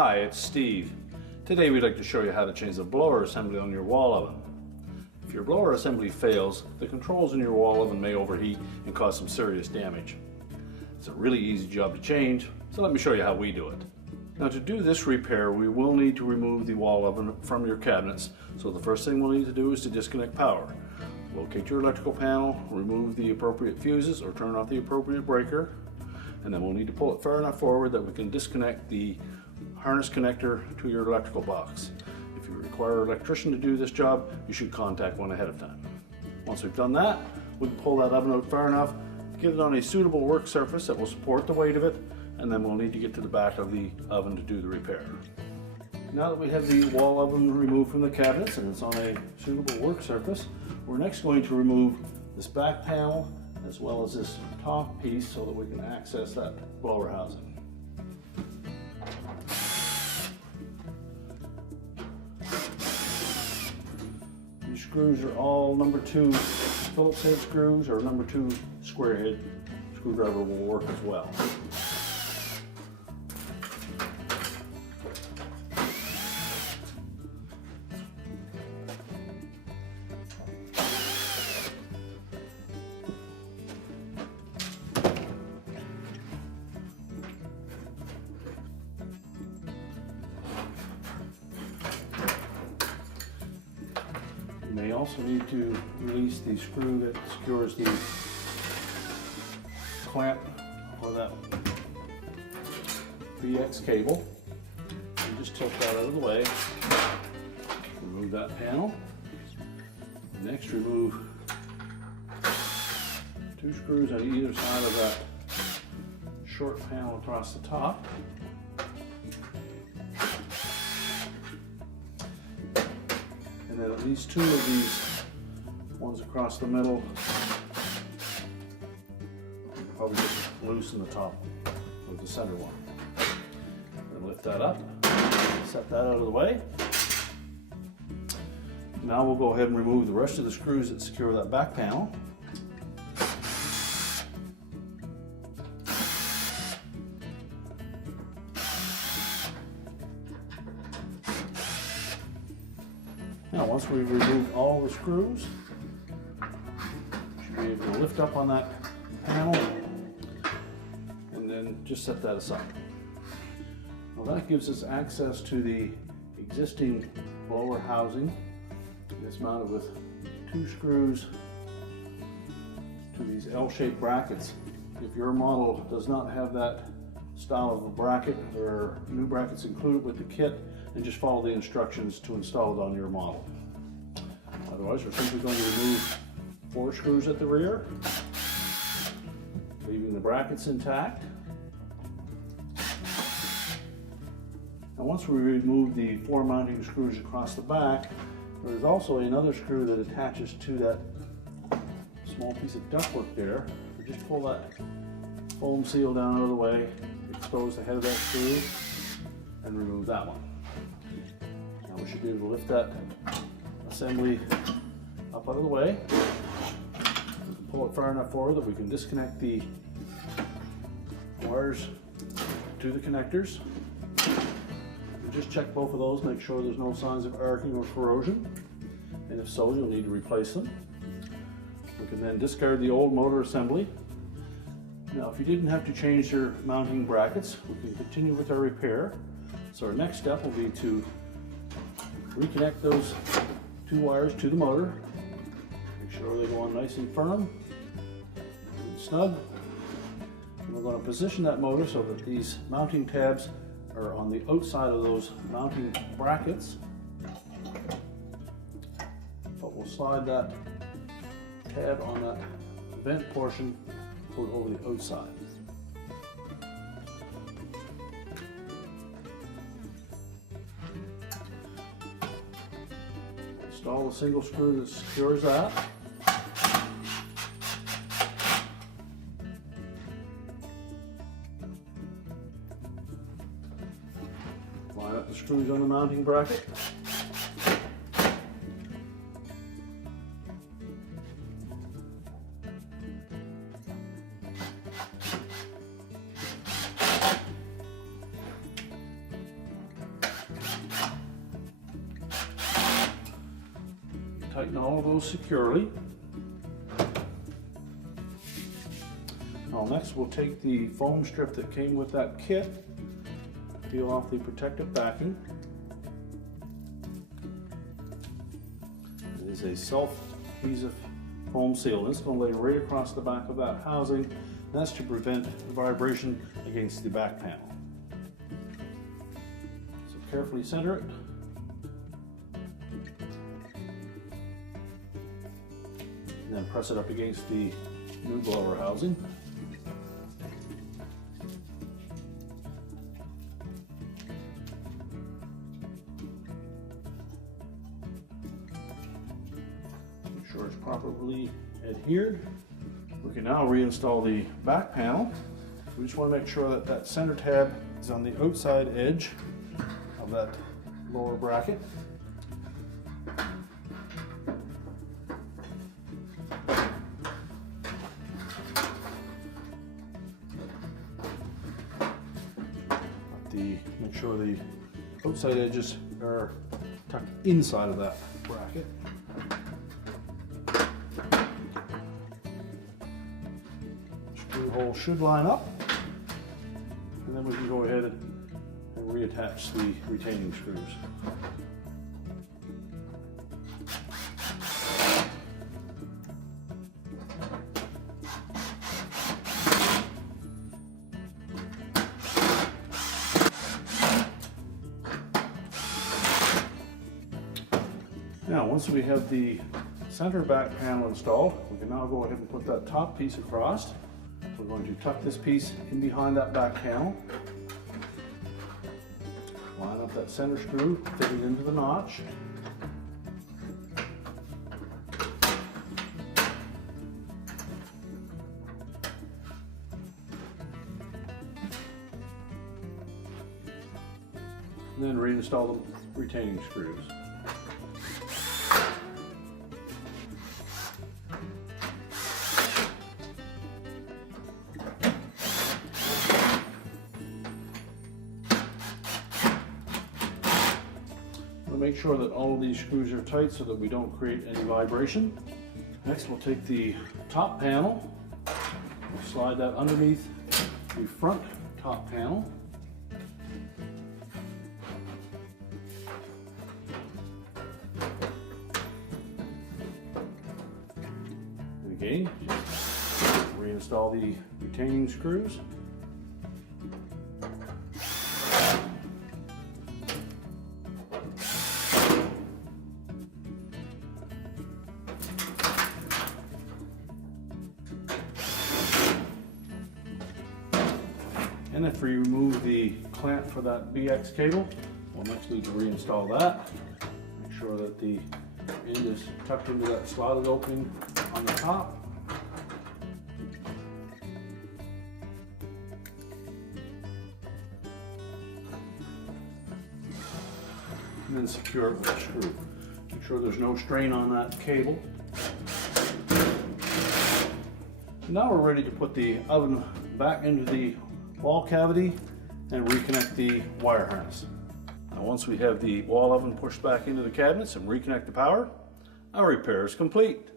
Hi, it's Steve. Today we'd like to show you how to change the blower assembly on your wall oven. If your blower assembly fails, the controls in your wall oven may overheat and cause some serious damage. It's a really easy job to change, so let me show you how we do it. Now to do this repair, we will need to remove the wall oven from your cabinets, so the first thing we'll need to do is to disconnect power. Locate your electrical panel, remove the appropriate fuses or turn off the appropriate breaker, and then we'll need to pull it far enough forward that we can disconnect the harness connector to your electrical box. If you require an electrician to do this job, you should contact one ahead of time. Once we've done that, we can pull that oven out far enough, get it on a suitable work surface that will support the weight of it, and then we'll need to get to the back of the oven to do the repair. Now that we have the wall oven removed from the cabinets and it's on a suitable work surface, we're next going to remove this back panel as well as this top piece so that we can access that blower housing. These screws are all number 2 Phillips head screws, or number 2 square head screwdriver will work as well. You may also need to release the screw that secures the clamp for that BX cable. And just tilt that out of the way. Remove that panel. Next, remove 2 screws on either side of that short panel across the top. And then at least 2 of these ones across the middle, probably just loosen the top of the center one. Then lift that up, set that out of the way. Now we'll go ahead and remove the rest of the screws that secure that back panel. Now once we've removed all the screws, you should be able to lift up on that panel and then just set that aside. Well, that gives us access to the existing blower housing. It's mounted with 2 screws to these L-shaped brackets. If your model does not have that style of a bracket, there are new brackets included with the kit, and just follow the instructions to install it on your model. Otherwise, we're simply going to remove 4 screws at the rear, leaving the brackets intact. Now once we remove the 4 mounting screws across the back, there's also another screw that attaches to that small piece of ductwork there. So just pull that foam seal down out of the way, expose the head of that screw, and remove that one. Now we should be able to lift that assembly up out of the way. We can pull it far enough forward that we can disconnect the wires to the connectors. Just check both of those, make sure there's no signs of arcing or corrosion, and if so, you'll need to replace them. We can then discard the old motor assembly. Now, if you didn't have to change your mounting brackets, we can continue with our repair. So our next step will be to reconnect those 2 wires to the motor. Make sure they go on nice and firm and snug. And we're going to position that motor so that these mounting tabs are on the outside of those mounting brackets. But we'll slide that tab on that vent portion over the outside. Install the single screw that secures that. Line up the screws on the mounting bracket. tighten all of those securely. Now next we'll take the foam strip that came with that kit, peel off the protective backing. It is a self-adhesive foam seal. It's going to lay right across the back of that housing. That's to prevent vibration against the back panel. So carefully center it. And then press it up against the new blower housing. Make sure it's properly adhered. We can now reinstall the back panel. We just want to make sure that that center tab is on the outside edge of that lower bracket. Make sure the outside edges are tucked inside of that bracket. Screw hole should line up, and then we can go ahead and reattach the retaining screws. Now, once we have the center back panel installed, we can now go ahead and put that top piece across. We're going to tuck this piece in behind that back panel. Line up that center screw, fit it into the notch. And then reinstall the retaining screws. Make sure that all of these screws are tight so that we don't create any vibration. Next, we'll take the top panel, we'll slide that underneath the front top panel. And again, reinstall the retaining screws. And if we remove the clamp for that BX cable, we'll next need to reinstall that. Make sure that the end is tucked into that slotted opening on the top. And then secure it with a screw. Make sure there's no strain on that cable. Now we're ready to put the oven back into the wall cavity and reconnect the wire harness. Now once we have the wall oven pushed back into the cabinets and reconnect the power, our repair is complete.